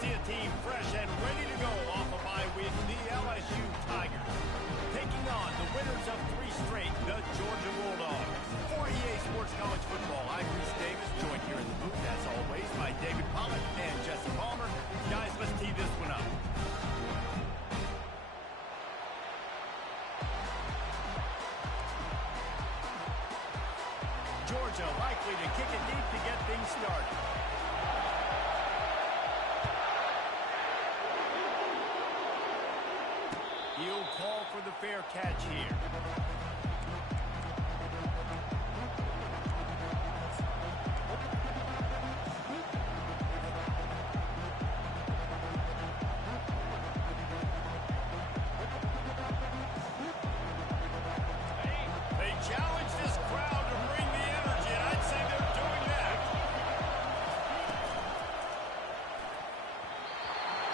see a team fresh and ready to go off a bye with the LSU Tigers. Taking on the winners of 3 straight, the Georgia Bulldogs. For EA Sports College Football, I'm Reese Davis, joined here in the booth, as always, by David Pollack and Jesse Palmer. Guys, let's tee this one up. Georgia likely to kick it deep to get things started. He'll call for the fair catch here. They challenge this crowd to bring the energy, and I'd say they're doing that.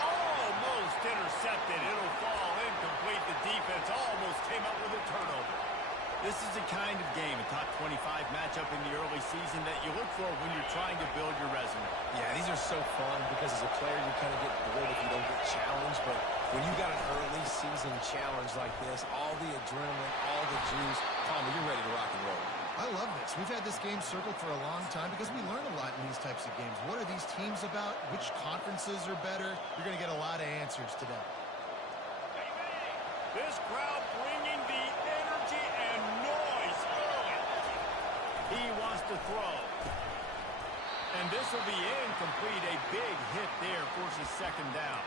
Almost intercepted. It'll fall incomplete. The defense almost came up with a turnover. This is the kind of game, a top 25 matchup in the early season, that you look for when you're trying to build your resume. Yeah, these are so fun because as a player you kind of get bored if you don't get challenged, but when you got an early season challenge like this, all the adrenaline, all the juice, Palmer, you're ready to rock and roll. I love this. We've had this game circled for a long time because we learn a lot in these types of games. What are these teams about? Which conferences are better? You're going to get a lot of answers today. This crowd bringing the energy and noise early. He wants to throw. And this will be incomplete. A big hit there forces second down.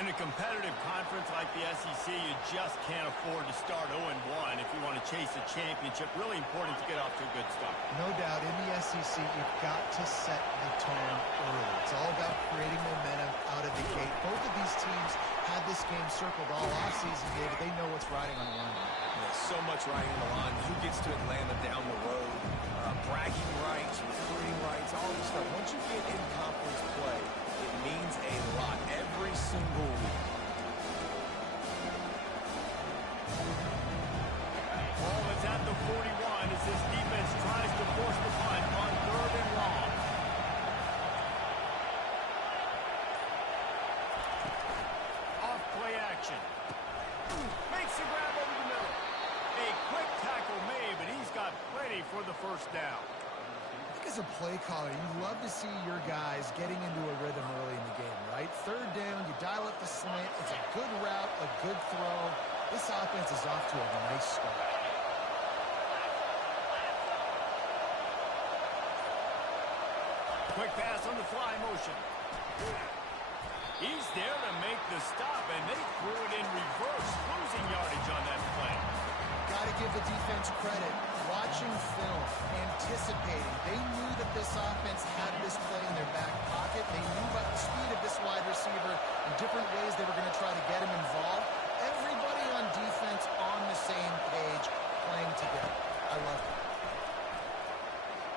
In a competitive conference like the SEC, you just can't afford to start 0-1 if you want to chase a championship. Really important to get off to a good start. No doubt, in the SEC, you've got to set the tone early. It's all about creating momentum out of the gate. Both of these teams had this game circled all offseason, David. They know what's riding on the line. Yeah, so much riding on the line. Who gets to Atlanta down the road? Bragging rights, recruiting rights, all this stuff. Once you get in conference play, it means a lot every single week. Ball is at the 41 as this defense tries to force the punt on 3rd and long. Off play action. Makes the grab over the middle. A quick tackle made, but he's got plenty for the first down. As a play caller, you love to see your guys getting into a rhythm early in the game, right? 3rd down, you dial up the slant. It's a good route, a good throw. This offense is off to a nice start. Quick pass on the fly motion. He's there to make the stop, and they threw it in reverse, losing yardage on that play. Got to give the defense credit. Watching film, anticipating. They knew that this offense had this play in their back pocket. They knew about the speed of this wide receiver and different ways they were going to try to get him involved. Everybody on defense on the same page, playing together. I love it.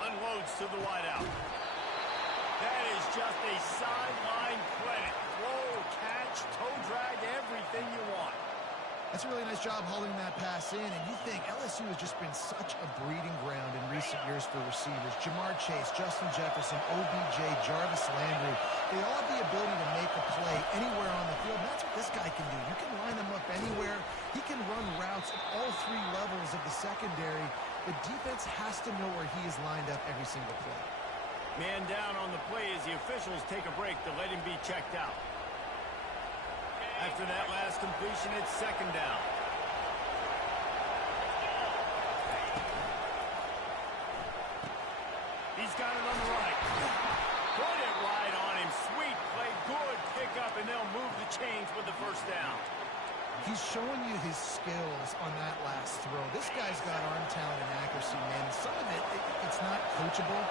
Unloads to the wideout. That is just a sideline credit. Throw, catch, toe drag, everything you want. That's a really nice job holding that pass in, and you think LSU has just been such a breeding ground in recent years for receivers. Jamar Chase, Justin Jefferson, OBJ, Jarvis Landry, they all have the ability to make a play anywhere on the field, and that's what this guy can do. You can line him up anywhere. He can run routes at all 3 levels of the secondary. The defense has to know where he is lined up every single play. Man down on the play as the officials take a break to let him be checked out. After that last completion, it's 2nd down. He's got it on the right. Put it right on him. Sweet play. Good pickup, and they'll move the chains with the first down. He's showing you his skills on that last throw. This guy's got arm talent and accuracy, man. Some of it's not coachable.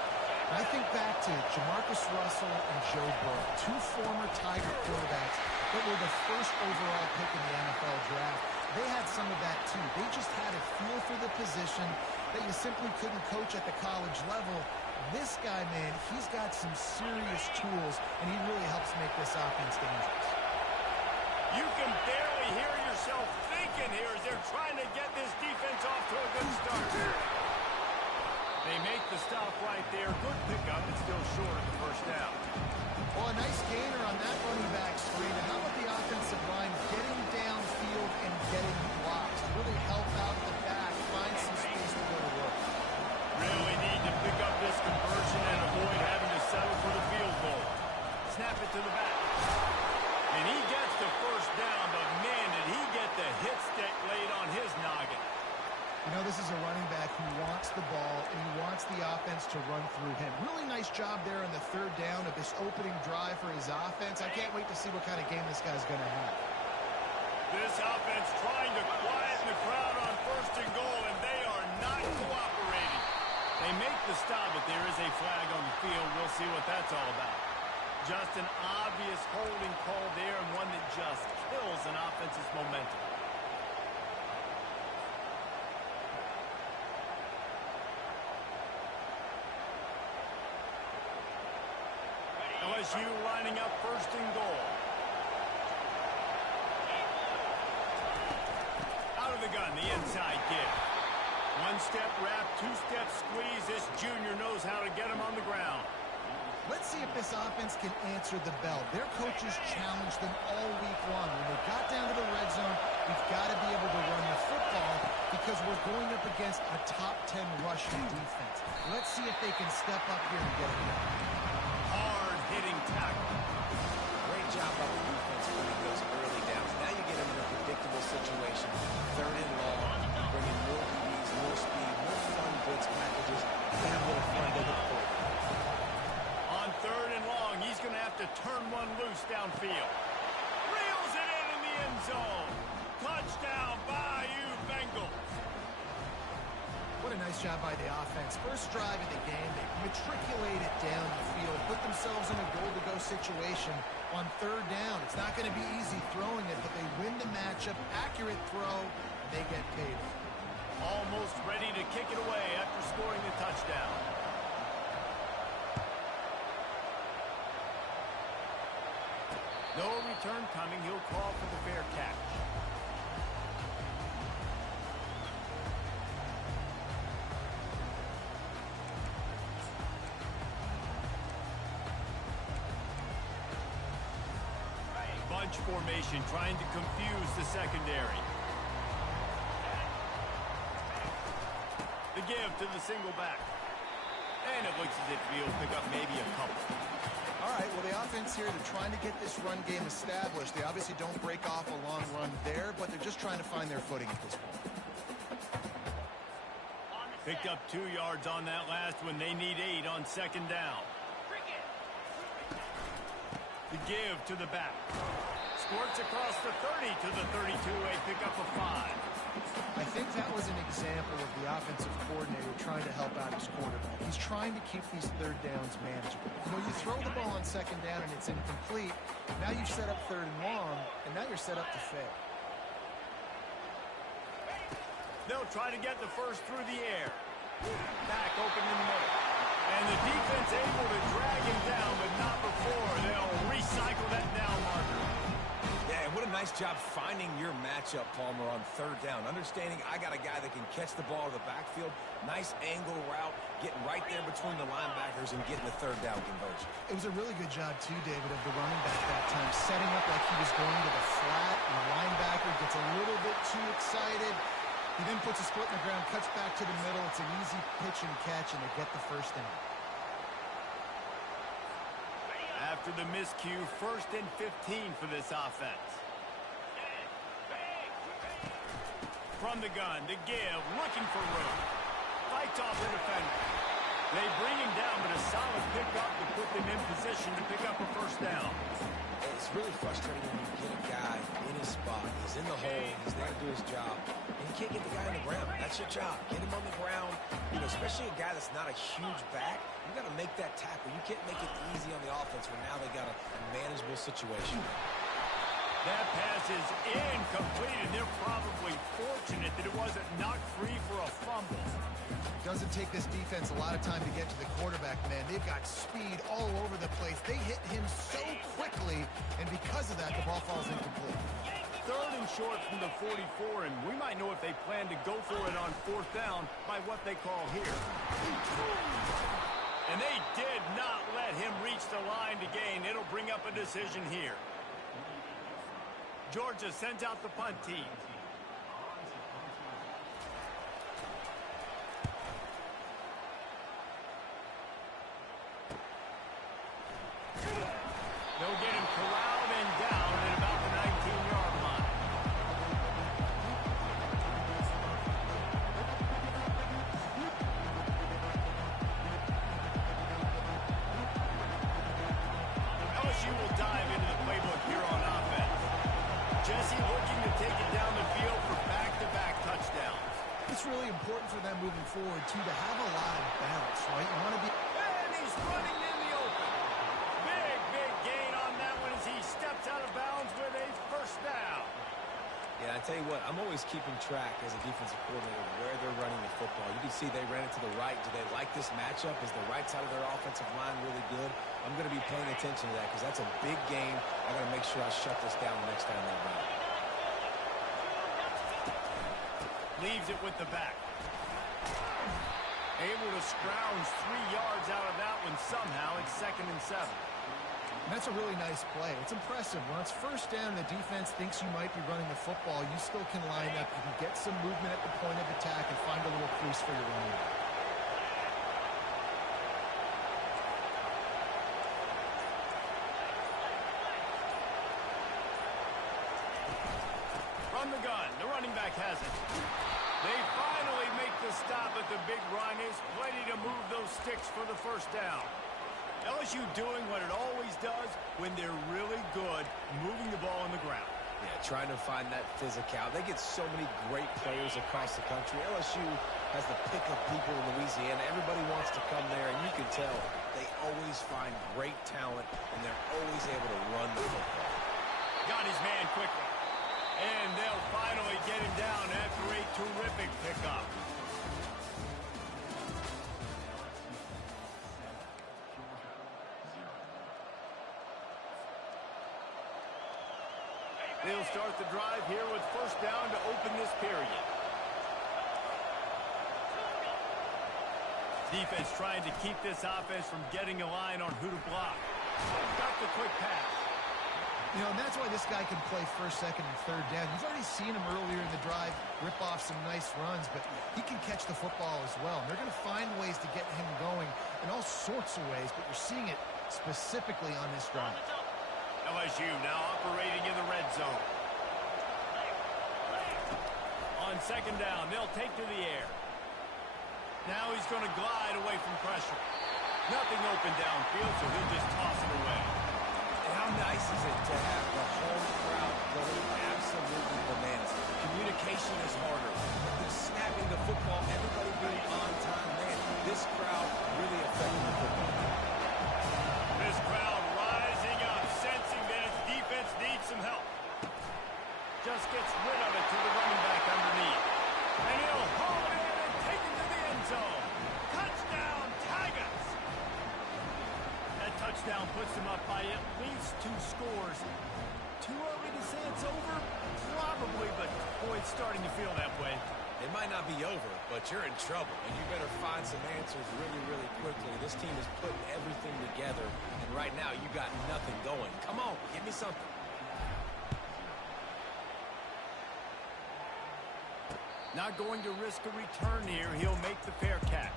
And I think back to Jamarcus Russell and Joe Burrow, 2 former Tiger quarterbacks that were the first overall pick in the NFL draft. They had some of that too. They just had a feel for the position that you simply couldn't coach at the college level. This guy, man, he's got some serious tools, and he really helps make this offense dangerous. You can barely hear yourself thinking here as they're trying to get this defense off to a good start. They make the stop right there. Good pickup, but still short of the first down. Well, a nice gainer on that running back screen. And how about the offensive line getting downfield and getting blocks to really help out the back, find some space to go to work. Really need to pick up this conversion and avoid having to settle for the field goal. Snap it to the back. And he gets the first down, but man, did he get the hit stick laid on his noggin. You know, this is a running back who wants the ball, and he wants the offense to run through him. Really nice job there on the third down of this opening drive for his offense. I can't wait to see what kind of game this guy's going to have. This offense trying to quieten the crowd on first and goal, and they are not cooperating. They make the stop, but there is a flag on the field. We'll see what that's all about. Just an obvious holding call there, and one that just kills an offense's momentum. LSU lining up first and goal. Out of the gun, the inside give. One-step wrap, two-step squeeze. This junior knows how to get him on the ground. Let's see if this offense can answer the bell. Their coaches challenged them all week long. When they got down to the red zone, we've got to be able to run the football because we're going up against a top 10 rushing defense. Let's see if they can step up here and get it done. Hard-hitting tackle. Great job by the defense winning those early downs. Now you get them in a predictable situation. Third and long, bringing more DBs, more speed, more fun blitz packages. They have a little fun to look for. On third and long, he's going to have to turn one loose downfield. Reels it in the end zone. Touchdown, Bayou Bengals. What a nice job by the offense. First drive of the game, they matriculated down the field, put themselves in a goal-to-go situation on third down. It's not going to be easy throwing it, but they win the matchup. Accurate throw, and they get paid. Almost ready to kick it away after scoring the touchdown. No return coming. He'll call for the fair catch. Bunch formation trying to confuse the secondary. The give to the single back. And it looks as if he'll pick up maybe a couple. All right, well, the offense here, they're trying to get this run game established. They obviously don't break off a long run there, but they're just trying to find their footing at this point. Picked up 2 yards on that last one. They need 8 on second down. The give to the back. Squirts across the 30 to the 32. A pickup of 5. I think that was an example of the offensive coordinator trying to help out his quarterback. He's trying to keep these third downs manageable. You know, you throw the ball on second down and it's incomplete. Now you've set up third and long, and now you're set up to fail. They'll try to get the first through the air. Back open in the middle. And the defense able to drag him down, but not before. They'll recycle that down marker. Yeah, what a nice job finding your matchup, Palmer, on third down. Understanding I got a guy that can catch the ball to the backfield. Nice angle route, getting right there between the linebackers and getting the third down conversion. It was a really good job, too, David, of the running back that time, setting up like he was going to the flat, and the linebacker gets a little bit too excited. He then puts a split in the ground, cuts back to the middle. It's an easy pitch and catch, and they get the first down. After the miscue, 1st and 15 for this offense. From the gun, the give, looking for room. Fights off the defender. They bring him down, but a solid pickup to put them in position to pick up a first down. It's really frustrating when you get a guy in his spot. He's in the hole. He's there to do his job. And you can't get the guy on the ground. That's your job. Get him on the ground. You know, especially a guy that's not a huge back. You got to make that tackle. You can't make it easy on the offense when now they got a manageable situation. That pass is incomplete, and they're probably fortunate that it wasn't knocked free for a fumble. Doesn't take this defense a lot of time to get to the quarterback, man. They've got speed all over the place. They hit him so quickly, and because of that, the ball falls incomplete. 3rd and short from the 44, and we might know if they plan to go for it on 4th down by what they call here. And they did not let him reach the line to gain. It'll bring up a decision here. Georgia sends out the punt team. They'll get him corralled and down at about the 19-yard line. LSU will dive into the playbook here on offense. Jesse looking to take it down the field for back-to-back touchdowns. It's really important for them moving forward, too, to have a lot of bounce, right? You want to be... And he's running in the open. Big gain on that one as he steps out of bounds with a first down. Yeah, I tell you what, I'm always keeping track as a defensive coordinator where they're running the football. You can see they ran it to the right. Do they like this matchup? Is the right side of their offensive line really good? I'm going to be paying attention to that because that's a big game. I got to make sure I shut this down the next time they run it. Leaves it with the back. Able to scrounge 3 yards out of that one somehow. It's 2nd and 7. And that's a really nice play. It's impressive. When it's first down, the defense thinks you might be running the football. You still can line up. You can get some movement at the point of attack and find a little crease for your running back. From the gun, the running back has it. They finally make the stop at the big run. Is ready to move those sticks for the first down. LSU doing what it always does when they're really good, moving the ball on the ground. Yeah, trying to find that physical. They get so many great players across the country. LSU has the pick of people in Louisiana. Everybody wants to come there, and you can tell they always find great talent, and they're always able to run the football. Got his man quickly. And they'll finally get him down after a terrific pickup. They'll start the drive here with first down to open this period. Defense trying to keep this offense from getting a line on who to block. Got the quick pass. You know, and that's why this guy can play first, second, and third down. You've already seen him earlier in the drive rip off some nice runs, but he can catch the football as well. And they're going to find ways to get him going in all sorts of ways, but you're seeing it specifically on this drive. LSU now operating in the red zone. On second down, they'll take to the air. Now he's going to glide away from pressure. Nothing open downfield, so he'll just toss it away. And how nice is it to have the home crowd going absolutely bananas? Communication is harder. They're snapping the football, everybody being on time. Man, this crowd really affecting the football. This crowd rising up, sensing that its defense needs some help. Just gets rid of it to the running back underneath. And he'll haul it in and take it to the end zone. Touchdown, Tigers! That touchdown puts them up by at least 2 scores. Too early to say it's over? Probably, but boy, it's starting to feel that way. It might not be over, but you're in trouble, and you better find some answers really, really quickly. This team is putting everything together, and right now you got nothing going. Come on, give me something. Not going to risk a return here. He'll make the fair catch.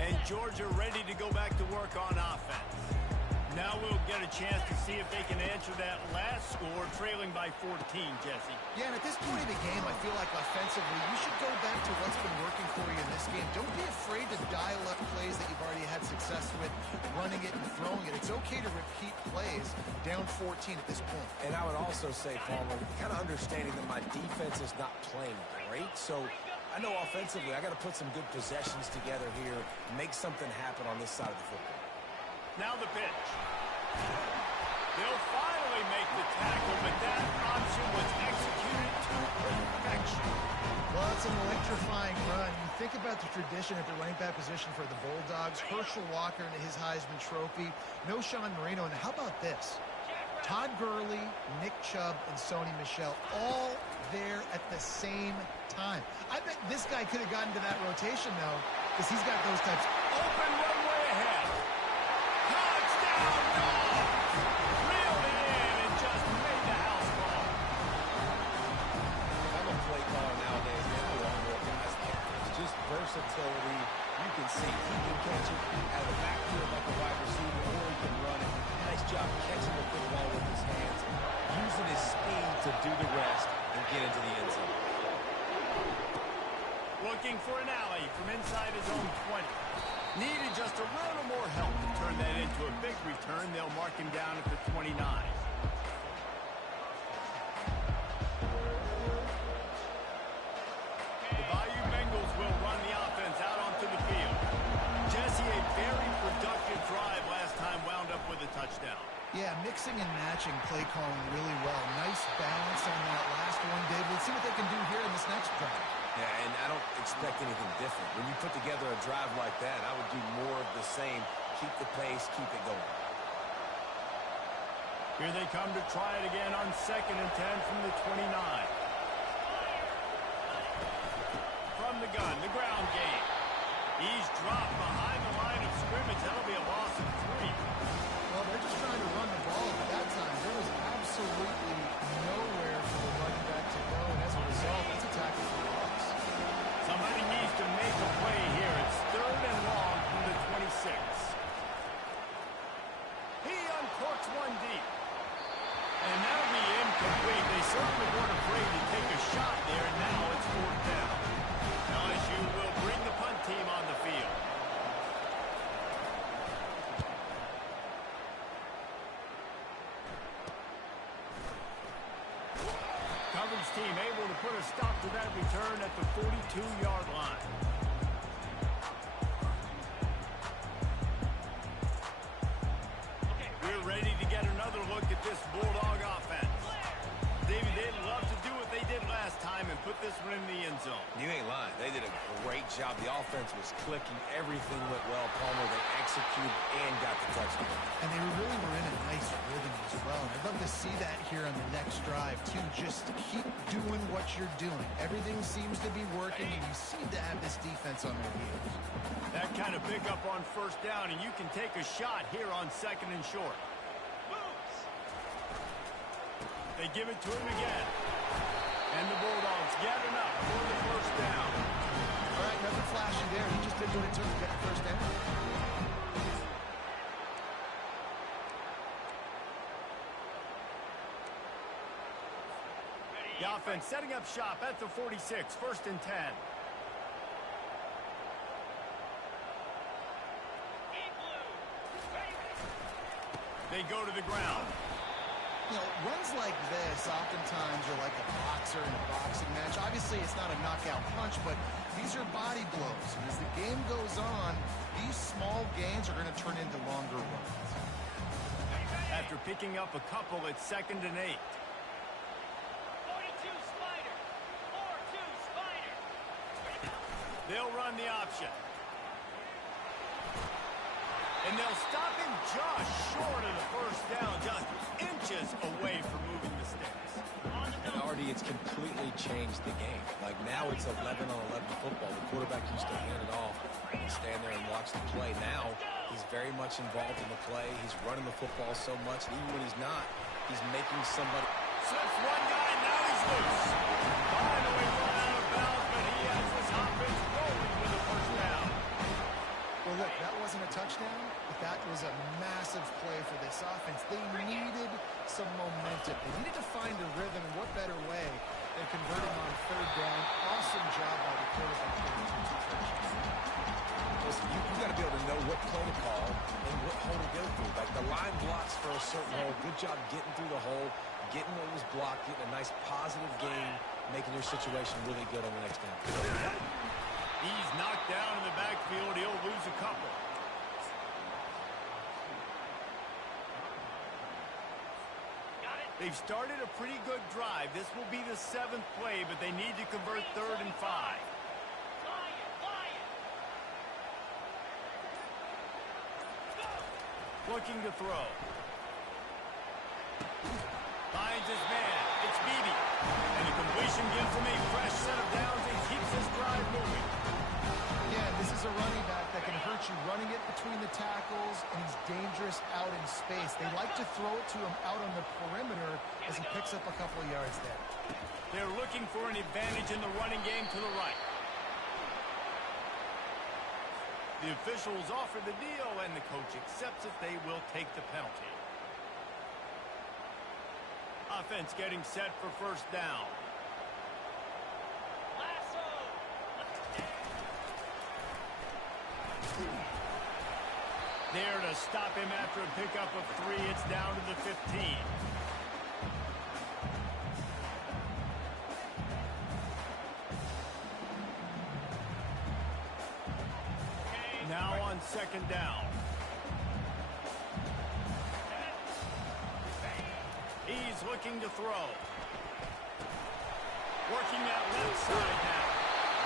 And Georgia ready to go back to work on offense. Now we'll get a chance to see if they can answer that last score, trailing by 14, Jesse. Yeah, and at this point of the game, I feel like offensively, you should go back to what's been working for you in this game. Don't be afraid to dial up plays that you've already had success with, running it and throwing it. It's okay to repeat plays down 14 at this point. And I would also say, Palmer, kind of understanding that my defense is not playing great, so I know offensively I got to put some good possessions together here, make something happen on this side of the football. Now the pitch. They'll finally make the tackle, but that option was executed to perfection. Well, It's an electrifying run. You think about the tradition at the running back position for the Bulldogs. Herschel Walker and his Heisman Trophy. No Sean Marino. And how about this? Todd Gurley, Nick Chubb, and Sony Michel all there at the same time. I bet this guy could have gotten to that rotation, though, because he's got those types. Open runway ahead. Touchdown, dog! Reeled it in and just made the house call. I'm a play caller nowadays, man. I want more guys like this. Just versatility. You can see he can catch it out of the backfield like a wide receiver, or he can run it. Nice job catching the football with his hands, using his speed to do the rest and get into the end zone. Looking for an alley from inside his own 20. Needed just a little more help to turn that into a big return. They'll mark him down at the 29. The Bayou Bengals will run the offense out onto the field. Jesse, a very productive drive last time, wound up with a touchdown. Yeah, mixing and matching play calling really well. Nice balance on that last one, Dave. Let's see what they can do here in this next drive. Yeah, and I don't expect anything different. When you put together a drive like that, I would do more of the same. Keep the pace, keep it going. Here they come to try it again on 2nd and 10 from the 29. From the gun, the ground game. He's dropped behind the line of scrimmage. That'll be a loss of 3. Well, they're just trying to run the ball. At that time, there was absolutely nowhere for the running back to go. And as a result, it's a tackle for loss. Somebody needs to make a play here. It's 3rd and long from the 26. He uncorks one deep. And that'll be incomplete. They certainly weren't afraid to take a shot there, and now it's 4th down. LSU will bring the punt team on the field. Coverage team able to put a stop to that return at the 42-yard line. We're ready to get another look at this Bulldog offense. David, they'd love to do what they did last time and put this one in the end zone. You ain't lying. They did a great job. The offense was clicking. Everything went well. Palmer, they executed and got the touchdown. And they really were in a nice rhythm as well. And I'd love to see that here on the next drive, too. Just keep doing what you're doing. Everything seems to be working, and you seem to have this defense on their heels. That kind of pickup on 1st down, and you can take a shot here on 2nd and short. They give it to him again. And the Bulldogs get enough for the 1st down. All right, nothing flashy there. He just did what it took to get the 1st down. The offense setting up shop at the 46, 1st and 10. They go to the ground. You know, runs like this oftentimes are like a boxer in a boxing match. Obviously, it's not a knockout punch, but these are body blows. And as the game goes on, these small gains are going to turn into longer runs. After picking up a couple, it's 2nd and 8. 42 Spider. 4-2 Spider. They'll run the option. And they'll stop him just short of the 1st down, just inches away from moving the sticks. And already it's completely changed the game. Like now it's 11-on-11 football. The quarterback used to hand it off and stand there and watch the play. Now he's very much involved in the play. He's running the football so much. And even when he's not, he's making somebody. Slips one guy, now he's loose. Finally run out of bounds, but he has this offense rolling with the 1st down. Well, look, that wasn't a touchdown, but that was a massive play for this offense. They needed some momentum. They needed to find a rhythm, and what better way than converting on 3rd down. Awesome job by the quarterback. Listen, you got to be able to know what play to call and what hole to go through. Like the line blocks for a certain hole. Good job getting through the hole, getting what was blocked, getting a nice positive gain, making your situation really good on the next down. He's knocked down in the backfield. He'll lose a couple. They've started a pretty good drive. This will be the 7th play, but they need to convert 3rd and 5. Fly it. Looking to throw. Finds his man. It's Beebe. And the completion gives him a fresh set of downs and keeps this drive moving. Yeah, this is a running back that can hurt you running it between the tackles, and he's dangerous out in space. They like to throw it to him out on the perimeter as he picks up a couple of yards there. They're looking for an advantage in the running game to the right. The officials offer the deal, and the coach accepts it. They will take the penalty. Offense getting set for 1st down. Lasso. There to stop him after a pickup of 3. It's down to the 15. Now on 2nd down. He's looking to throw. Working that left side now.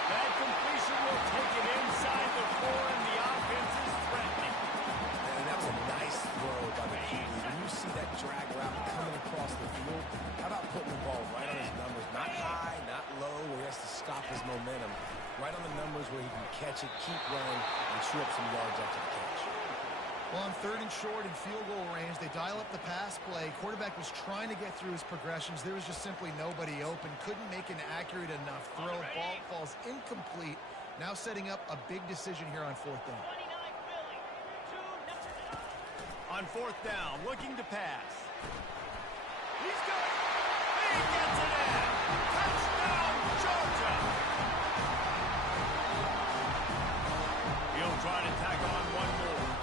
That completion will take it inside the 4, and the offense is threatening. And that was a nice throw by the QB. When you see that drag route coming across the field, how about putting the ball right on his numbers? Not high, not low, where he has to stop his momentum. Right on the numbers where he can catch it, keep running, and chew up some yards after the catch. Well, on 3rd and short and field goal range, they dial up the pass play. Quarterback was trying to get through his progressions. There was just simply nobody open. Couldn't make an accurate enough throw. Ball falls incomplete. Now setting up a big decision here on 4th down. 29 Philly. On 4th down, looking to pass. He's got it. He gets it in. Touchdown, Georgia. He'll try to tack on one more.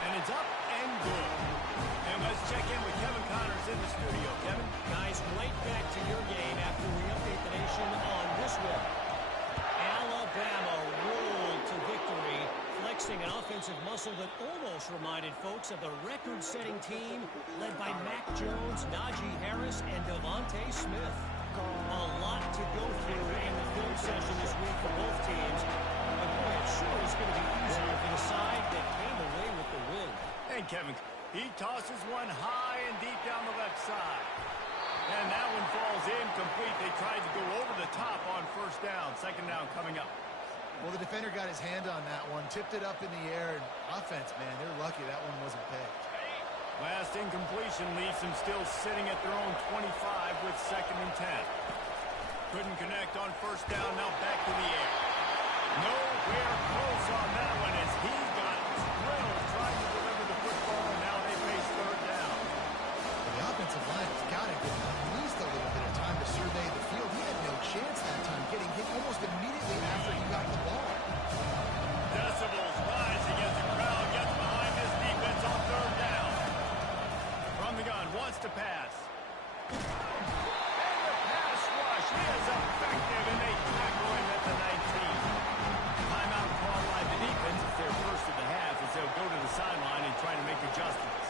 And it's up and good. And let's check in with Kevin Connors in the studio. Kevin? Guys, right back to your game after we update the nation on this one. Alabama rolled to victory, flexing an offensive muscle that almost reminded folks of the record-setting team led by Mac Jones, Najee Harris, and Devontae Smith. A lot to go through in the film session this week for both teams. But boy, it sure is going to be easier for the side that came away with the win. And Kevin, he tosses one high and deep down the left side. And that one falls incomplete. They tried to go over the top on 1st down. 2nd down coming up. Well, the defender got his hand on that one, tipped it up in the air, and offense, man, they're lucky that one wasn't picked. Last incompletion leaves them still sitting at their own 25 with 2nd and 10. Couldn't connect on 1st down, now back to the air. Nowhere close on that one as he got drilled trying to deliver the football, and now they face 3rd down. The offensive line has got to get at least a little bit of time to survey the field. He had no chance that time, getting hit almost immediately after he got the ball. Decibels rising as the crowd gets behind this defense on 3rd down. From the gun, wants to pass. And the pass rush is effective, and they tackle him at the 19. Timeout called by the defense. It's their first of the half as they'll go to the sideline and try to make adjustments.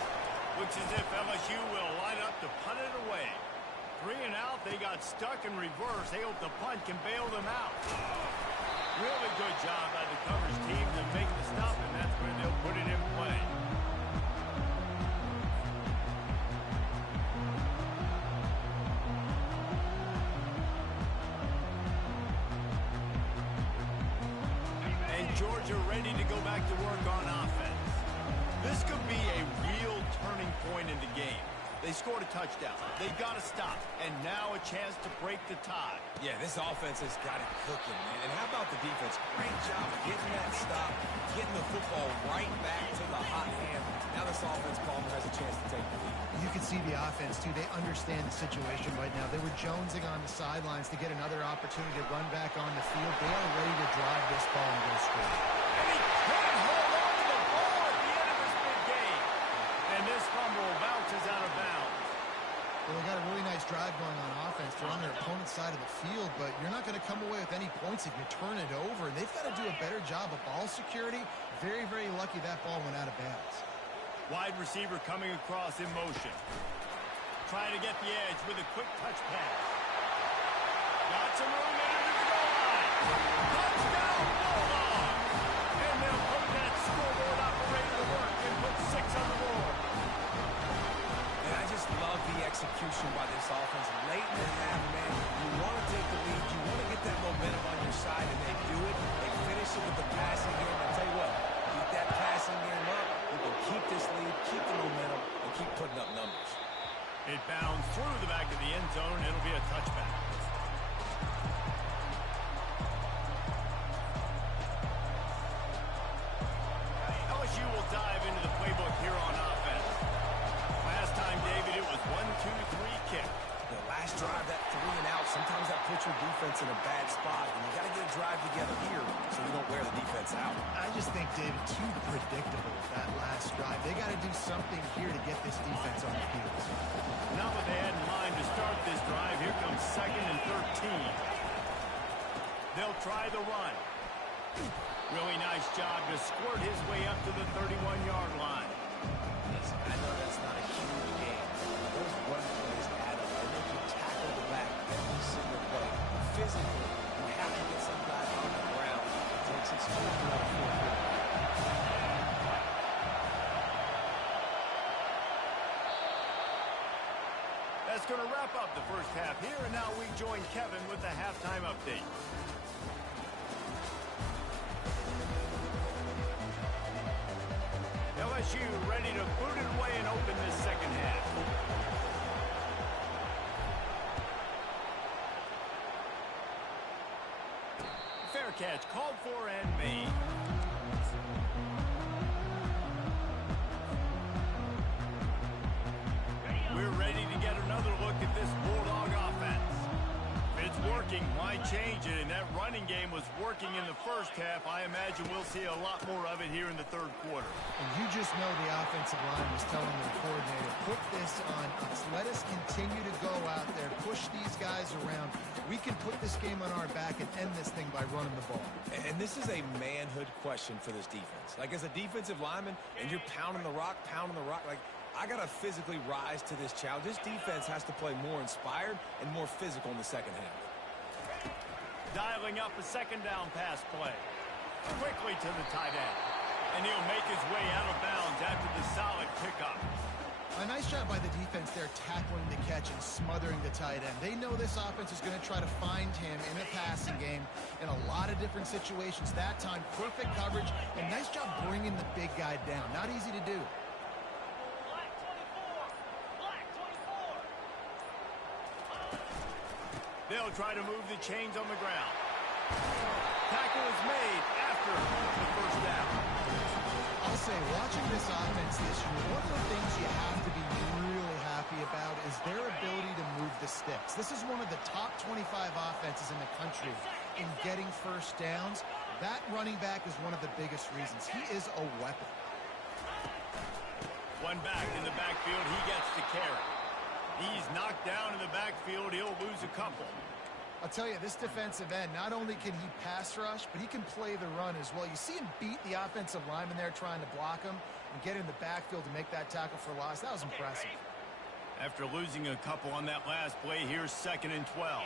Looks as if LSU will line up to punt it away. 3 and out, they got stuck in reverse. They hope the punt can bail them out. Really good job by the coverage team to make the stop, and that's where they'll put it in play. And Georgia ready to go back to work on offense. This could be a real turning point in the game. They scored a touchdown. They've got to stop. And now a chance to break the tie. Yeah, this offense has got it cooking, man. And how about the defense? Great job getting that stop, getting the football right back to the hot hand. Now this offense, Palmer, has a chance to take the lead. You can see the offense, too. They understand the situation right now. They were jonesing on the sidelines to get another opportunity to run back on the field. They are ready to drive this ball and go score. And he can't hold on to the ball at the end of this big game. And this fumble bounces out of bounds. Well, they got a really nice drive going on offense. They're on their opponent's side of the field, but you're not going to come away with any points if you turn it over. And they've got to do a better job of ball security. Very, very lucky that ball went out of bounds. Wide receiver coming across in motion. Trying to get the edge with a quick touch pass. Got some room into the goal line. Touchdown, Bulldog! And they'll put that scoreboard operator to work and put 6 on the board. And I just love the execution by this offense. Late in the half, man, you want to take the lead. You want to get that momentum on your side, and they do it. They finish it with the passing game. I'll tell you what, keep that passing game up. You can keep this lead, keep the momentum, and keep putting up numbers. It bounds through the back of the end zone. It'll be a touchback. LSU will dive into the playbook here on offense. Last time, David, it was 1-2-3 kick. The last drive, that 3 and out, sometimes that puts your defense in a bad spot, and you got to get a drive together here so you don't wear the defense out. I just think, David, too predictable that last drive. They got to do something here to get this defense on the field. Not what they had in mind to start this drive. Here comes 2nd and 13. They'll try the run. Really nice job to squirt his way up to the 31-yard line. Listen, I know that's not a huge game. Those run plays add up. They make you tackle the back every single play. Physically, you have to get some guy on the ground. It takes its toll throughout the fourth quarter. That's going to wrap up the first half here, and now we join Kevin with the halftime update. LSU ready to boot it away and open this second half. Fair catch called for and made. We're ready to get another look at this Bulldog offense. If it's working, why change it? And that running game was working in the first half. I imagine we'll see a lot more of it here in the third quarter. And you just know the offensive line was telling the coordinator, put this on us. Let us continue to go out there, push these guys around. We can put this game on our back and end this thing by running the ball. And this is a manhood question for this defense. Like, as a defensive lineman, and you're pounding the rock, like, I got to physically rise to this challenge. This defense has to play more inspired and more physical in the second half. Dialing up a second down pass play. Quickly to the tight end. And he'll make his way out of bounds after the solid pickup. A nice job by the defense there tackling the catch and smothering the tight end. They know this offense is going to try to find him in the passing game in a lot of different situations. That time, perfect coverage, and nice job bringing the big guy down. Not easy to do. Black 24. Black 24. They'll try to move the chains on the ground. Tackle is made after the first down. I'll say, watching this offense this year, one of the things you have to be really happy about is their ability to move the sticks. This is one of the top 25 offenses in the country in getting first downs. That running back is one of the biggest reasons. He is a weapon. One back in the backfield, he gets the carry. He's knocked down in the backfield, he'll lose a couple. I'll tell you, this defensive end, not only can he pass rush, but he can play the run as well. You see him beat the offensive lineman there trying to block him and get in the backfield to make that tackle for loss. That was impressive. After losing a couple on that last play, here's 2nd and 12.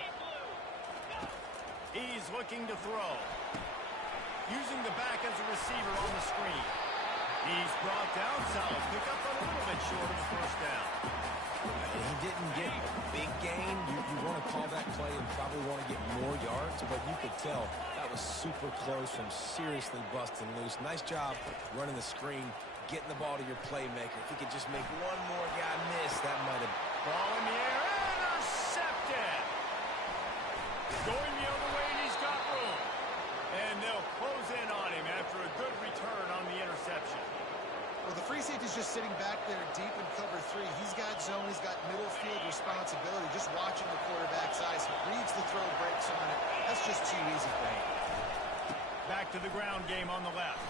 He's looking to throw. Using the back as a receiver on the screen. He's brought down, solid pickup, but a little bit short of the first down. He didn't get a big gain. You want to call that play and probably want to get more yards, but you could tell that was super close from seriously busting loose. Nice job running the screen, getting the ball to your playmaker. If he could just make one more guy miss, that might have... Ball in the air, intercepted! Going the other way, and he's got room. And they'll close in on him after a good return on the interception. Well, the free safety's just sitting back there deep in cover 3. He's got zone. He's got middle field responsibility. Just watching the quarterback's eyes. He reads the throw, breaks on it. That's just too easy for him. Back to the ground game on the left.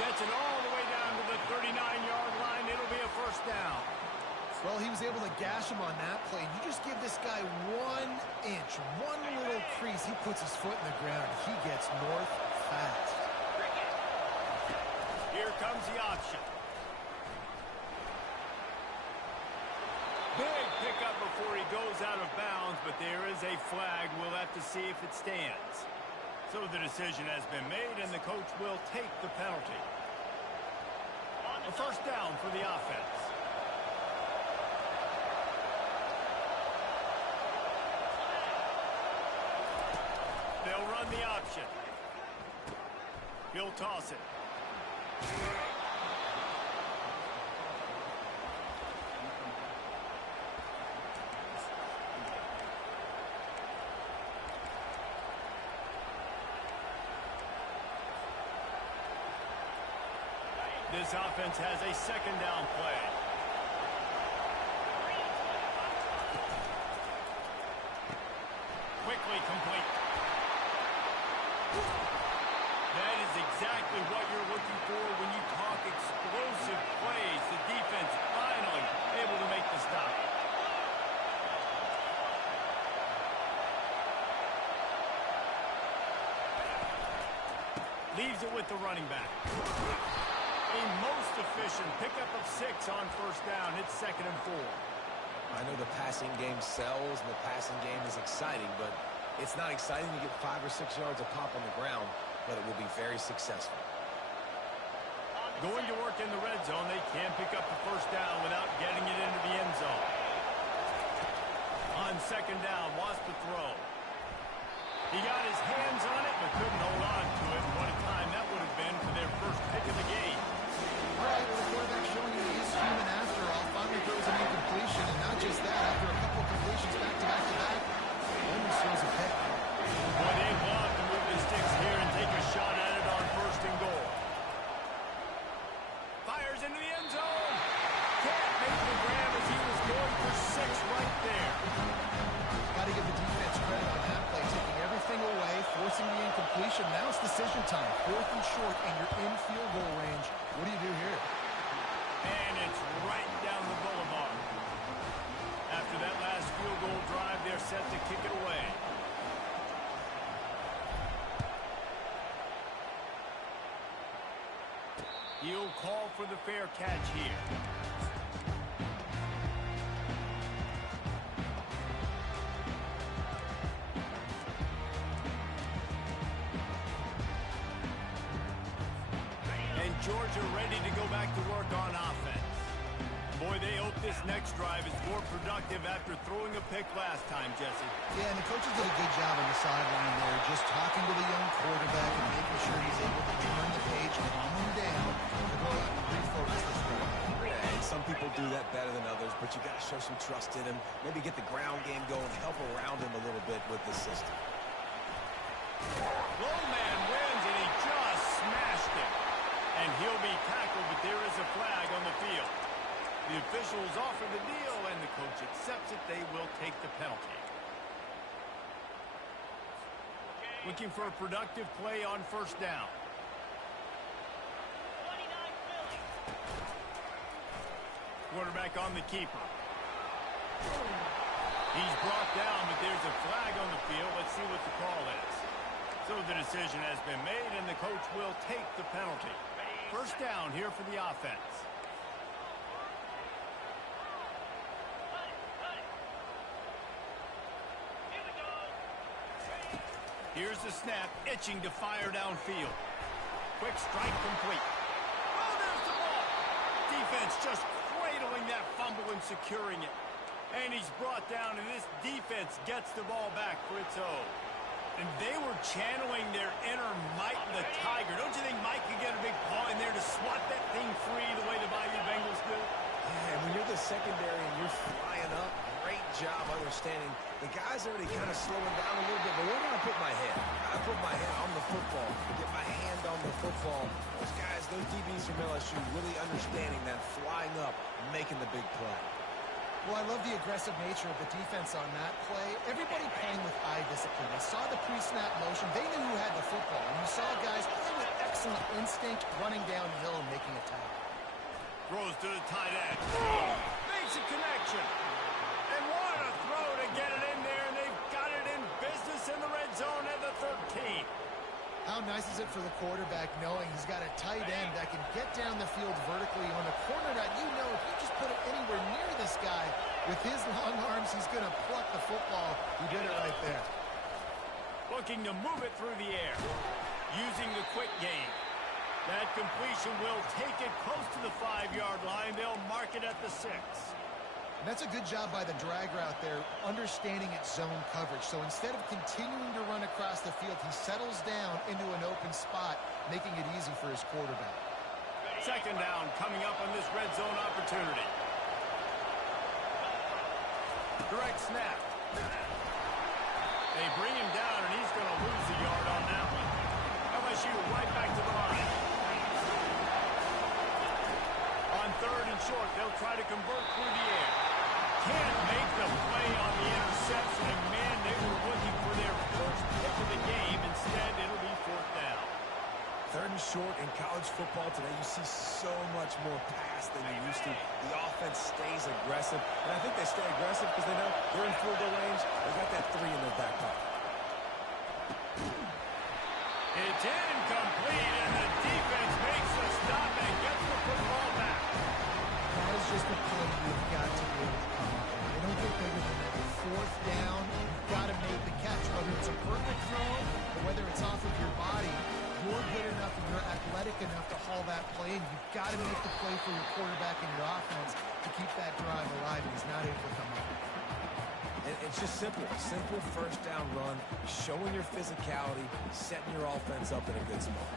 Gets it all the way down to the 39-yard line. It'll be a first down. Well, he was able to gash him on that play. You just give this guy 1 inch, one little crease. He puts his foot in the ground. He gets north fast. Here comes runs the option. Big pickup before he goes out of bounds, but there is a flag. We'll have to see if it stands. So the decision has been made, and the coach will take the penalty. A first down for the offense. They'll run the option. He'll toss it. This offense has a second down play. Quickly complete. That is exactly what you're looking for when you talk explosive plays. The defense finally able to make the stop. Leaves it with the running back. A most efficient pickup of 6 on first down. It's 2nd and 4. I know the passing game sells and the passing game is exciting, but it's not exciting to get 5 or 6 yards of pop on the ground, but it will be very successful. Going to work in the red zone, they can pick up the first down without getting it into the end zone. On 2nd down, wants to throw. He got his hands on it, but couldn't hold on to it. What a time that would have been for their first pick of the game. All right, well, the quarterback showing you he is human after all. Finally throws an incompletion, and not just that, after a couple of completions back-to-back, almost throws a pick. Boy, they'd love to move the sticks here and take a shot at it on 1st and goal. Fires into the end zone. Can't make the grab as he was going for 6 right there. Got to give the defense credit on that play, taking everything away, forcing the incompletion. Now it's decision time. 4th and short, and you're in field goal range. What do you do here? And it's right down the boulevard. After that last field goal drive, they're set to kick it away. He'll call for the fair catch here. Georgia ready to go back to work on offense. Boy, they hope this next drive is more productive after throwing a pick last time, Jesse. Yeah, and the coaches did a good job on the sideline there, just talking to the young quarterback and making sure he's able to turn the page, calm him down, to go out and refocus this drive. Yeah, and some people do that better than others, but you got to show some trust in him. Maybe get the ground game going, help around him a little bit with the system. Low man wins, and he just smashed it. And he'll be tackled, but there is a flag on the field. The officials offer the deal, and the coach accepts it. They will take the penalty. Looking for a productive play on 1st down. 29 Philly. Quarterback on the keeper. He's brought down, but there's a flag on the field. Let's see what the call is. So the decision has been made, and the coach will take the penalty. First down here for the offense. Here we go. Here's the snap, itching to fire downfield. Quick strike complete. Oh, there's the ball. Defense just cradling that fumble and securing it. And he's brought down, and this defense gets the ball back for its own. And they were channeling their inner Mike the Tiger. Don't you think Mike could get a big paw in there to swat that thing free the way the Bayou Bengals do? Yeah, and when you're the secondary and you're flying up, great job understanding. The guy's already kind of slowing down a little bit, but where do I put my head? I put my head on the football, get my hand on the football. Those guys, those DBs from LSU really understanding that, flying up, making the big play. Well, I love the aggressive nature of the defense on that play. Everybody playing with eye discipline. They saw the pre-snap motion. They knew who had the football. And you saw guys playing with excellent instinct, running downhill and making a tackle. Throws to the tight end. Makes a connection. And what a throw to get it in there. And they've got it in business in the red zone at the 13. How nice is it for the quarterback knowing he's got a tight end that can get down the field vertically on a corner that you know if you just put it anywhere near this guy with his long arms, he's going to pluck the football. He did it right there. Looking to move it through the air. Using the quick game. That completion will take it close to the 5-yard line. They'll mark it at the 6. And that's a good job by the drag route there, understanding its zone coverage. So instead of continuing to run across the field, he settles down into an open spot, making it easy for his quarterback. Second down coming up on this red zone opportunity. Direct snap. They bring him down, and he's going to lose a yard on that one. LSU right back to the line. On third and short, they'll try to convert through the air. Can't make the play on the interception, and man, they were looking for their first pick of the game. Instead, it'll be fourth down. Third and short in college football today, you see so much more pass than you used to. The offense stays aggressive, and I think they stay aggressive because they know they're in field goal range. They got that 3 in their back pocket. It's incomplete, and the defense makes a stop and gets the football back. That is just a play you've got to be able to come up with. They don't get bigger than that. Fourth down, you've got to make the catch. Whether it's a perfect throw or whether it's off of your body, you're good enough and you're athletic enough to haul that play, and you've got to make the play for your quarterback and your offense to keep that drive alive, and he's not able to come up. And it's just simple. Simple first down run, showing your physicality, setting your offense up in a good spot.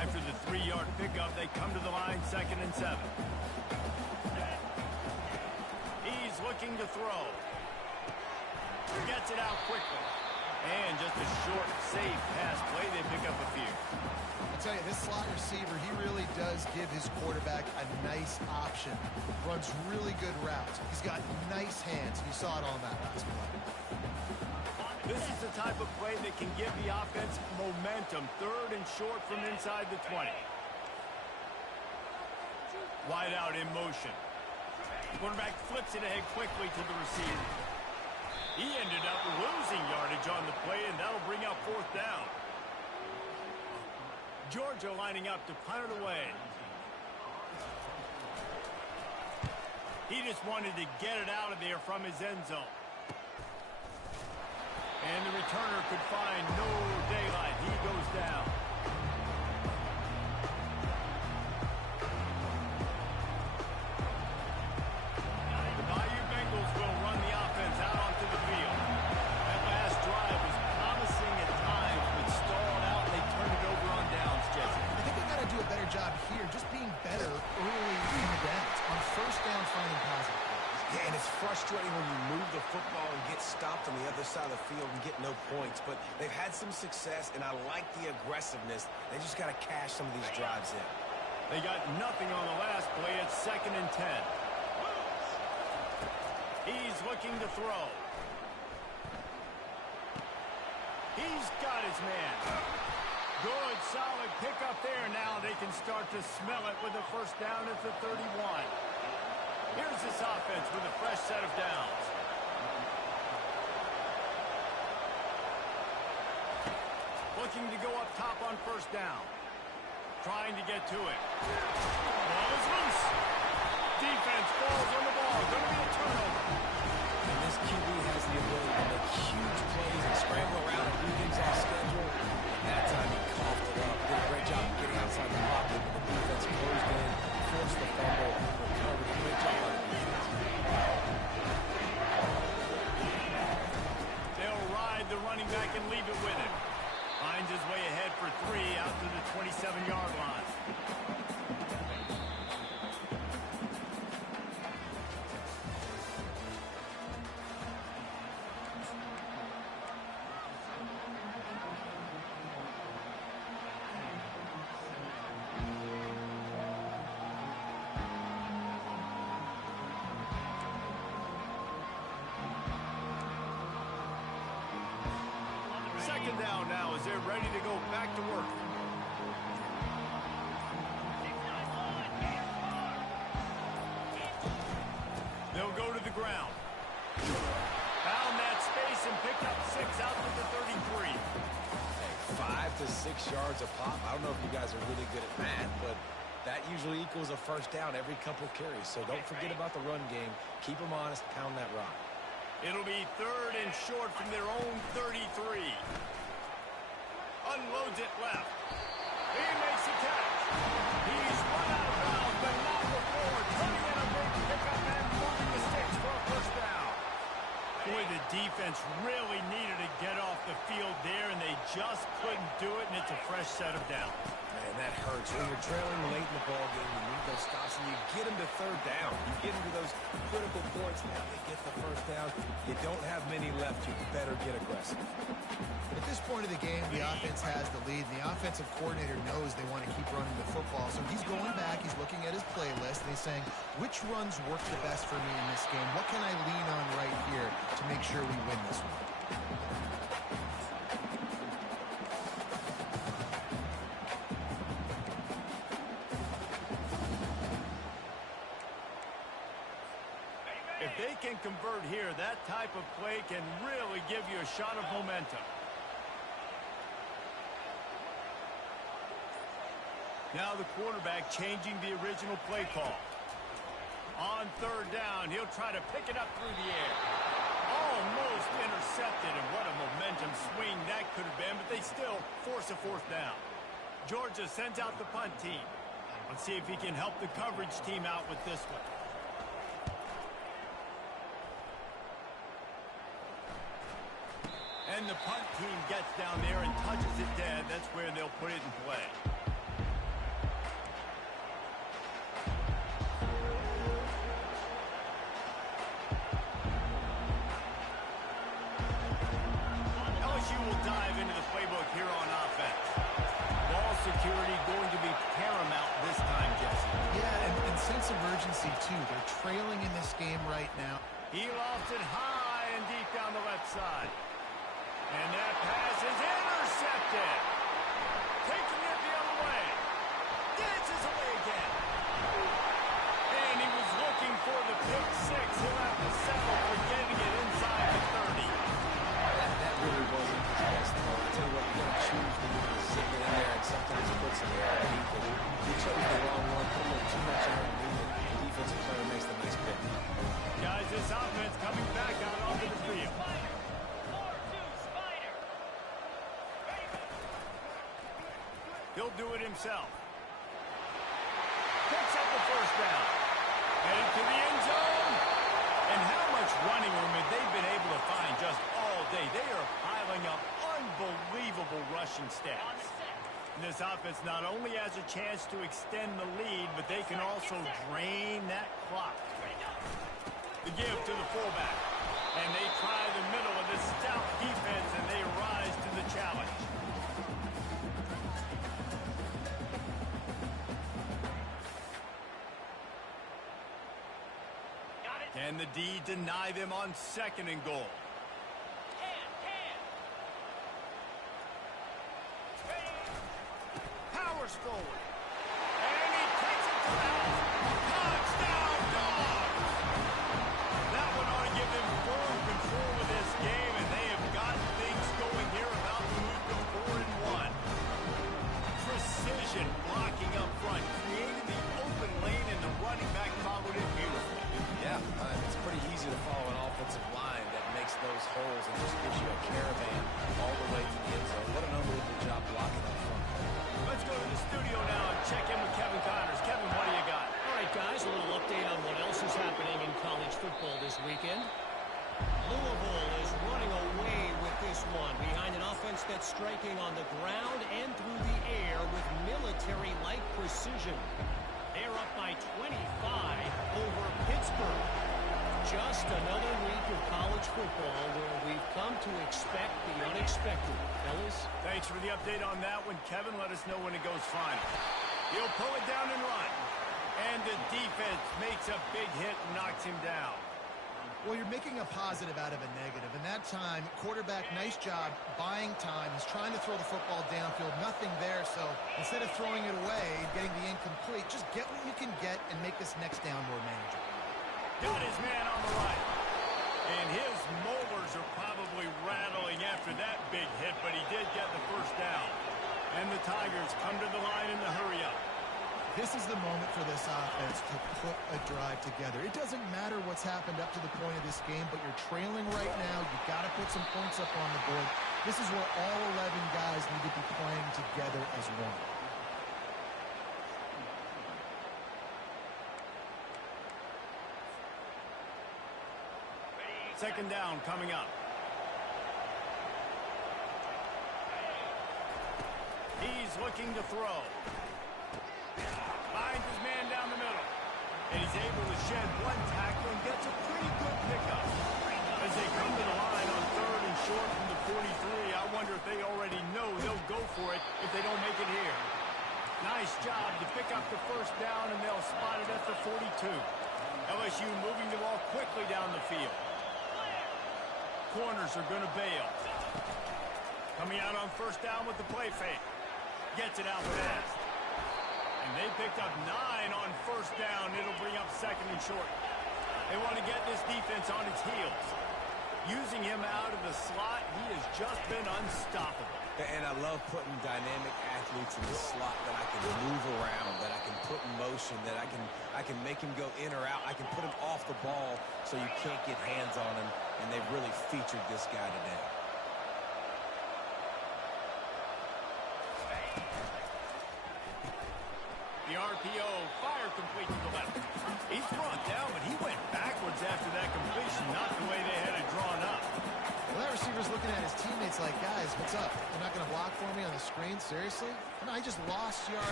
After the 3-yard pickup, they come to the line, 2nd and 7. He's looking to throw. Gets it out quickly. And just a short, safe pass play. They pick up a few. I'll tell you, this slot receiver, he really does give his quarterback a nice option. Runs really good routes. He's got nice hands. You saw it on that last play. This is the type of play that can give the offense momentum. 3rd and short from inside the 20. Wide out in motion. Quarterback flips it ahead quickly to the receiver. He ended up losing yardage on the play, and that'll bring up 4th down. Georgia lining up to punt it away. He just wanted to get it out of there from his end zone. And the returner could find no daylight. He goes down. The Bayou Bengals will run the offense out onto the field. That last drive was promising at times, but stalled out, and they turned it over on downs, Jesse. I think they got to do a better job here, just being better early in the downs. On first down, finding positive plays. Yeah, and it's frustrating when you move the football and get stopped on the other side of the field and get no points. But they've had some success, and I like the aggressiveness. They just got to cash some of these drives in. They got nothing on the last play. It's 2nd and 10. He's looking to throw. He's got his man. Good, solid pickup there. Now they can start to smell it with a first down at the 31. Here's this offense with a fresh set of downs. Looking to go up top on first down. Trying to get to it. Ball is loose. Defense falls on the ball. Going to be a turnover. And this QB has the ability to make huge plays and scramble around and do things off schedule. And that time he coughed it up. Did a great job of getting outside the pocket, but the defense closed in, forced the fumble, recovered. Great job by the defense. They'll ride the running back and leave it with him. Finds his way ahead for 3 out to the 27-yard line. Second down now as they're ready to go back to work. They'll go to the ground. Found that space and picked up 6 out to the 33. 5 to 6 yards a pop. I don't know if you guys are really good at that, but that usually equals a first down every couple carries. So don't forget about the run game. Keep them honest, pound that rock. It'll be 3rd and short from their own 33. Unloads it left. He makes the catch. He's run out of bounds, but not before. Turning in a big pickup and moving the sticks for a first down. Boy, the defense really needed to get off the field there, and they just couldn't do it, and it's a fresh set of downs. Man, that hurts. When you're trailing late in the ballgame, you need those stops, and you get them to 3rd down. You get into those critical points. Now they get the first down. You don't have many left. You better get aggressive. At this point of the game, the offense has the lead. The offensive coordinator knows they want to keep running the football. So he's going back, he's looking at his playlist, and he's saying, which runs work the best for me in this game? What can I lean on right here to make sure we win this one? If they can convert here, that type of play can really give you a shot of momentum. Now the quarterback changing the original play call. On 3rd down, he'll try to pick it up through the air. Almost intercepted, and what a momentum swing that could have been, but they still force a 4th down. Georgia sends out the punt team. Let's see if he can help the coverage team out with this one. And the punt team gets down there and touches it dead. That's where they'll put it in play. LSU will dive into the playbook here on offense. Ball security going to be paramount this time, Jesse. Yeah, and sense of urgency, too. They're trailing in this game right now. He lofts it high and deep down the left side. And that pass is intercepted. Taking it the other way. Dances away again. And he was looking for the pick 6. He'll have to settle for getting it inside the 30. That really wasn't his best throw. I tell you what, you got to choose when you're sitting in there, and sometimes you put some air underneath it. He chose the wrong one, put a little too much air underneath it. The defensive player makes the nice pick. Guys, this offense coming back out onto the field. He'll do it himself. Picks up the first down. Headed to the end zone. And how much running room have they been able to find just all day? They are piling up unbelievable rushing stats. And this offense not only has a chance to extend the lead, but they can also drain that clock. The give to the fullback. And they try the middle of this stout defense, and they rise to the challenge. And the D deny them on 2nd and goal. Powers forward. And he takes it to the house. Touchdown, Dogs! That one ought to give them full control of this game, and they have got things going here, about to move to 4-1. Precision blocking up front, created the open lane, and the running back followed it beautifully. Yeah, it's pretty easy to follow an offensive line that makes those holes and just gives you a caravan all the way to the end zone. What an unbelievable job blocking up front. Let's go to the studio now and check in with Kevin Connors. Kevin, what do you got? All right, guys, a little update on what else is happening in college football this weekend. Louisville is running away with this one behind an offense that's striking on the ground and through the air with military-like precision. They're up by 25 over Pittsburgh. Just another week of college football where we've come to expect the unexpected. Fellas? Thanks for the update on that one, Kevin. Let us know when it goes final. He'll pull it down and run. And the defense makes a big hit and knocks him down. Well, you're making a positive out of a negative. And that time, quarterback, nice job, buying time. He's trying to throw the football downfield. Nothing there, so instead of throwing it away and getting the incomplete, just get what you can get and make this next down more manageable. Got his man on the right. And his molars are probably rattling after that big hit, but he did get the first down. And the Tigers come to the line in the hurry-up. This is the moment for this offense to put a drive together. It doesn't matter what's happened up to the point of this game, but you're trailing right now. You've got to put some points up on the board. This is where all 11 guys need to be playing together as one. Second down coming up. He's looking to throw. Finds his man down the middle. And he's able to shed one tackle and gets a pretty good pickup. As they come to the line on 3rd and short from the 43, I wonder if they already know they'll go for it if they don't make it here. Nice job to pick up the first down, and they'll spot it at the 42. LSU moving the ball quickly down the field. Corners are going to bail. Coming out on first down with the play fake. Gets it out fast. And they picked up 9 on first down. It'll bring up 2nd and short. They want to get this defense on its heels. Using him out of the slot, he has just been unstoppable. And I love putting dynamic athletes in the slot that I can move around, that I can put in motion, that I can make him go in or out. I can put him off the ball so you can't get hands on him, and they've really featured this guy today. The RPO, fire complete to the left. He's brought down, but he went backwards after that completion, not the way they had it drawn up. Well, that receiver's looking at his teammates like, guys, what's up? You're not going to block for me on the screen? Seriously? No, I just lost yard.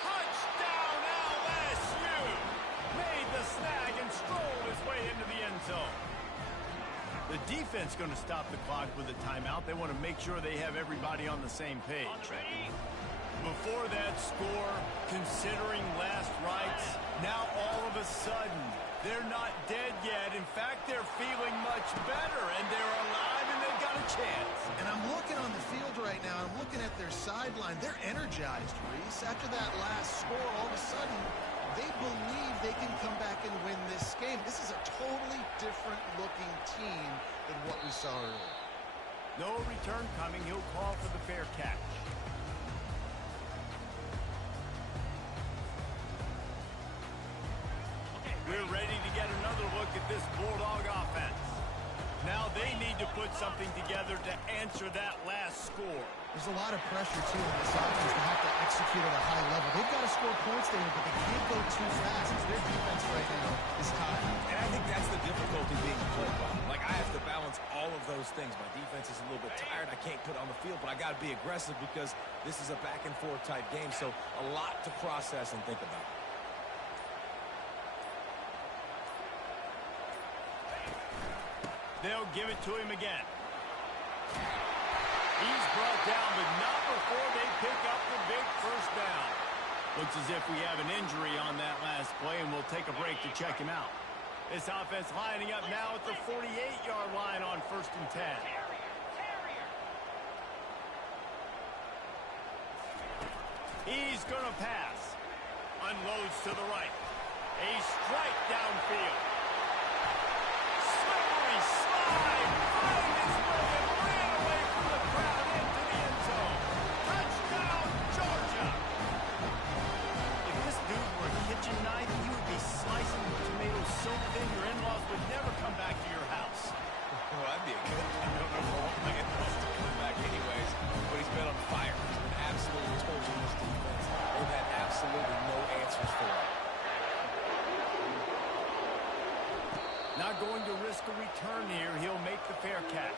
Touchdown, LSU! Made the snag and strolled his way into the end zone. The defense going to stop the clock with a timeout. They want to make sure they have everybody on the same page. Before that score, considering last rites, now all of a sudden, they're not dead yet. In fact, they're feeling much better, and they're alive, and they've got a chance. And I'm looking on the field right now. I'm looking at their sideline. They're energized, Reese. After that last score, all of a sudden, they believe they can come back and win this game. This is a totally different-looking team than what we saw earlier. No return coming. He'll call for the fair catch. We're ready to get another look at this Bulldog offense. Now they need to put something together to answer that last score. There's a lot of pressure, too, in this offense to have to execute at a high level. They've got to score points there, but they can't go too fast as their defense right now is tired. And I think that's the difficulty being a football. Like, I have to balance all of those things. My defense is a little bit tired. I can't put on the field, but I got to be aggressive because this is a back-and-forth type game, so a lot to process and think about. They'll give it to him again. He's brought down, but not before they pick up the big first down. Looks as if we have an injury on that last play, and we'll take a break to check him out. This offense lining up now at the 48-yard line on 1st and 10. He's going to pass. Unloads to the right. A strike downfield. Slippery slide. Find his way and ran away from the crowd into the end zone. Touchdown, Georgia. If this dude were a kitchen knife, he would be slicing tomatoes so thin your in-laws would never come back to your house. Well, that'd be a good thing. I don't know if I want my in-laws to come back anyways, but he's been on fire. He's been absolutely torching this defense. They've had absolutely no answers for him. Not going to risk a return here. He'll make the fair catch.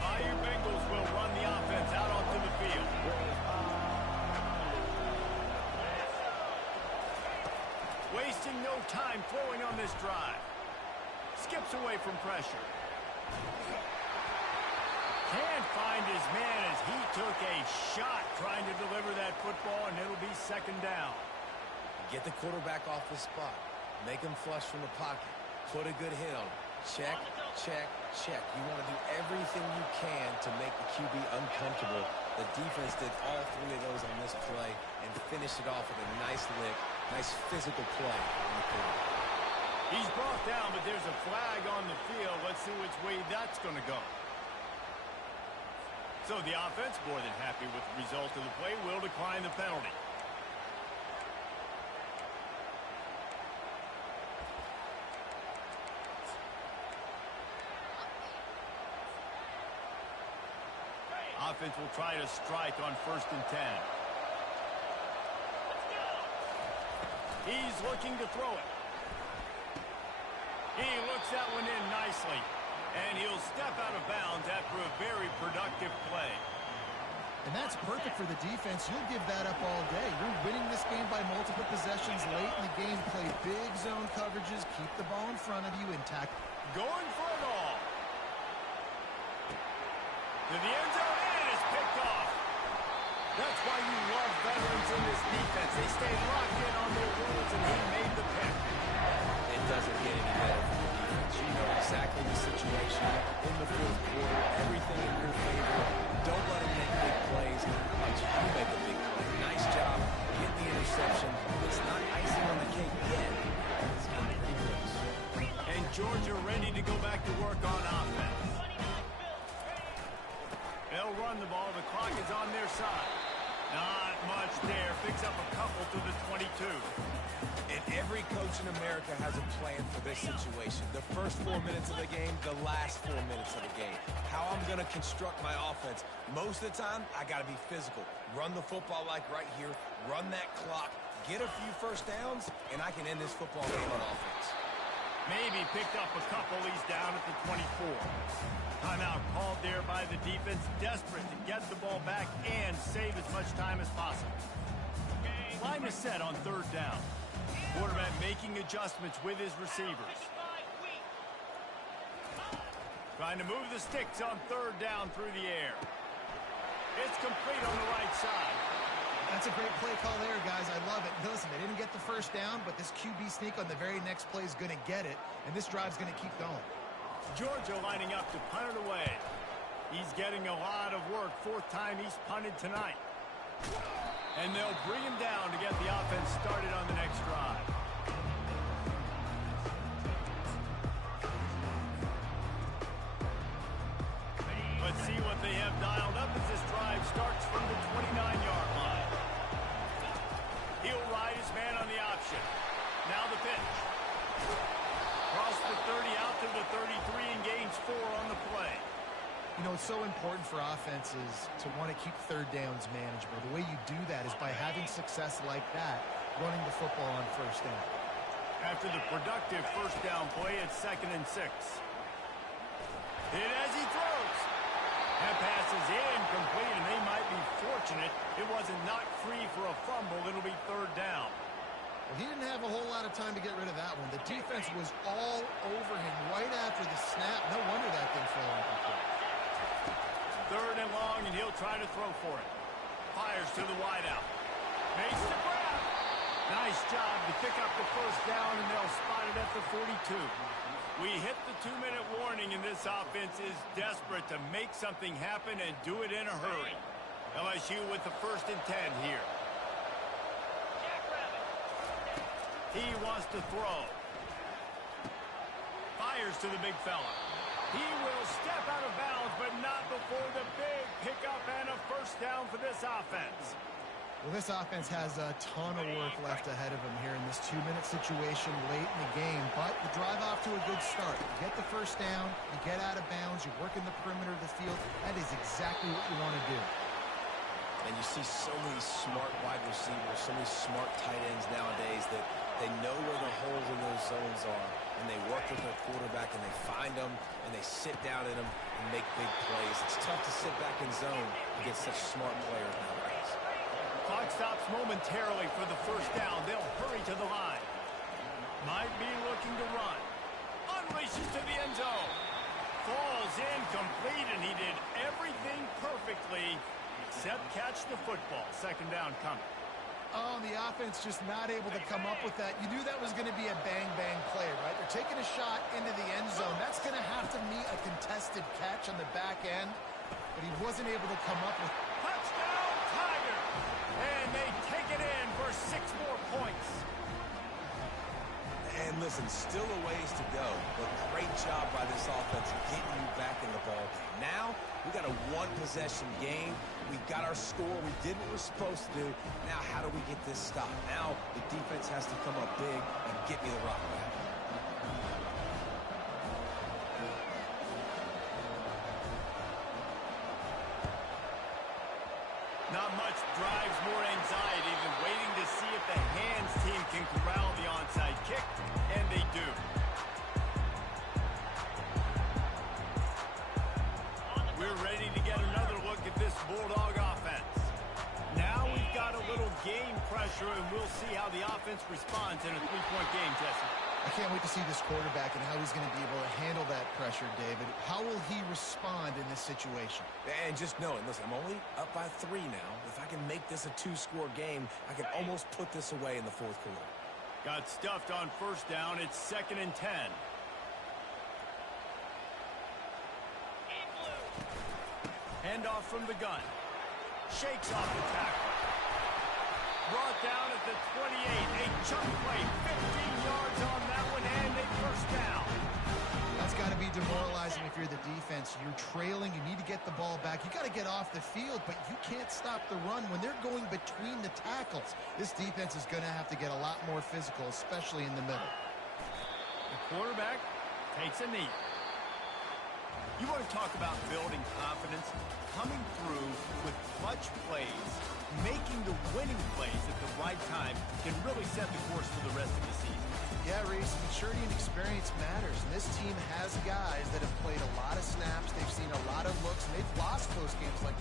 Bayou Bengals will run the offense out onto the field. Wasting no time throwing on this drive. Skips away from pressure. Can't find his man as he took a shot trying to deliver that football, and it'll be 2nd down. Get the quarterback off the spot. Make him flush from the pocket. Put a good hit on him. Check, check, check. You want to do everything you can to make the QB uncomfortable. The defense did all three of those on this play and finished it off with a nice lick, nice physical play in the quarter. He's brought down, but there's a flag on the field. Let's see which way that's going to go. So the offense, more than happy with the result of the play, will decline the penalty. Offense will try to strike on 1st and 10. He's looking to throw it. He looks that one in nicely. And he'll step out of bounds after a very productive play. And that's perfect for the defense. You'll give that up all day. You're winning this game by multiple possessions late in the game. Play big zone coverages. Keep the ball in front of you and tackle. Going for it all. To the end zone, and it's picked off. That's why you love veterans in this defense. They stay locked in on their rules, and he made the pick. It doesn't get any better for the defense. You know exactly the situation in the 4th quarter. Everything in your favor. Don't let him make big plays. Watch you make a big play. Nice job. Get the interception. It's not icing on the cake yet. It's getting pretty close. And Georgia ready to go back to work on offense. They'll run the ball. The clock is on their side. Not much there. Picks up a couple to the 22. And every coach in America has a plan for this situation. The first 4 minutes of the game, the last 4 minutes of the game. How I'm going to construct my offense. Most of the time, I got to be physical. Run the football like right here. Run that clock. Get a few first downs, and I can end this football game on offense. Maybe picked up a couple. He's down at the 24. Timeout called there by the defense. Desperate to get the ball back and save as much time as possible. Line is set on 3rd down. Quarterback making adjustments with his receivers. Trying to move the sticks on 3rd down through the air. It's complete on the right side. That's a great play call there, guys. I love it. Listen, they didn't get the first down, but this QB sneak on the very next play is going to get it, and this drive's going to keep going. Georgia lining up to punt it away. He's getting a lot of work. 4th time he's punted tonight. And they'll bring him down to get the offense started on the next drive. Let's see what they have dialed up as this drive starts from the 29-yard line. He'll ride his man on the option. Now the pitch. Cross the 30 out to the 33 and gains 4 on the play. You know, it's so important for offenses to want to keep 3rd downs manageable. The way you do that is by having success like that, running the football on 1st down. After the productive 1st down play, it's 2nd and 6. Hit as he throws. That pass is incomplete, and they might be fortunate it wasn't knocked free for a fumble. It'll be 3rd down. Well, he didn't have a whole lot of time to get rid of that one. The defense was all over him right after the snap. No wonder that thing fell incomplete. 3rd and long, and he'll try to throw for it. Fires to the wideout. Makes the grab. Nice job to pick up the 1st down, and they'll spot it at the 42. We hit the 2-minute warning, and this offense is desperate to make something happen and do it in a hurry. LSU with the 1st and 10 here. He wants to throw. Fires to the big fella. He will step out of bounds, but not before the big pickup and a 1st down for this offense. Well, this offense has a ton of work left ahead of them here in this 2-minute situation late in the game, but you drive off to a good start. You get the 1st down, you get out of bounds, you work in the perimeter of the field. That is exactly what you want to do. And you see so many smart wide receivers, so many smart tight ends nowadays that they know where the holes in those zones are, and they work with their quarterback, and they find them, and they sit down in them and make big plays. It's tough to sit back in zone against such smart players nowadays. Clock stops momentarily for the 1st down. They'll hurry to the line. Might be looking to run. Unleashes to the end zone. Falls incomplete, and he did everything perfectly except catch the football. 2nd down coming. Oh, the offense just not able to come up with that. You knew that was going to be a bang-bang play, right? They're taking a shot into the end zone. That's going to have to meet a contested catch on the back end, but he wasn't able to come up with. Touchdown, Tiger! And they take it in for 6 more points. And listen, still a ways to go, but great job by this offense getting you back in the ball game. Now, we got a one-possession game. We got our score. We did what we're supposed to do. Now, how do we get this stopped? Now, the defense has to come up big and get me the rock back. Not much drives more anxiety than waiting to see if the hands team can corral the onside kick, and they do. We're ready to get another look at this Bulldog offense. Now we've got a little game pressure, and we'll see how the offense responds in a 3-point game, Jesse. I can't wait to see this quarterback and how he's going to be able to handle that pressure, David. How will he respond in this situation? And just know it. Listen, I'm only up by 3 now. If I can make this a 2-score game, I can almost put this away in the 4th quarter. Got stuffed on 1st down. It's 2nd and 10. Handoff from the gun. Shakes off the tackle. Brought down at the 28. A chunk play. 15 yards on that one, and a 1st down. That's got to be demoralizing if you're the defense. You're trailing. You need to get the ball back. You got to get off the field, but you can't stop the run when they're going between the tackles. This defense is going to have to get a lot more physical, especially in the middle. The quarterback takes a knee. You want to talk about building confidence? Coming through with clutch plays, making the winning plays at the right time can really set the course for the rest of the season. Yeah, Reese, maturity and experience matters, and this team has guys that have played a lot of snaps. They've seen a lot of looks, and they've lost close games like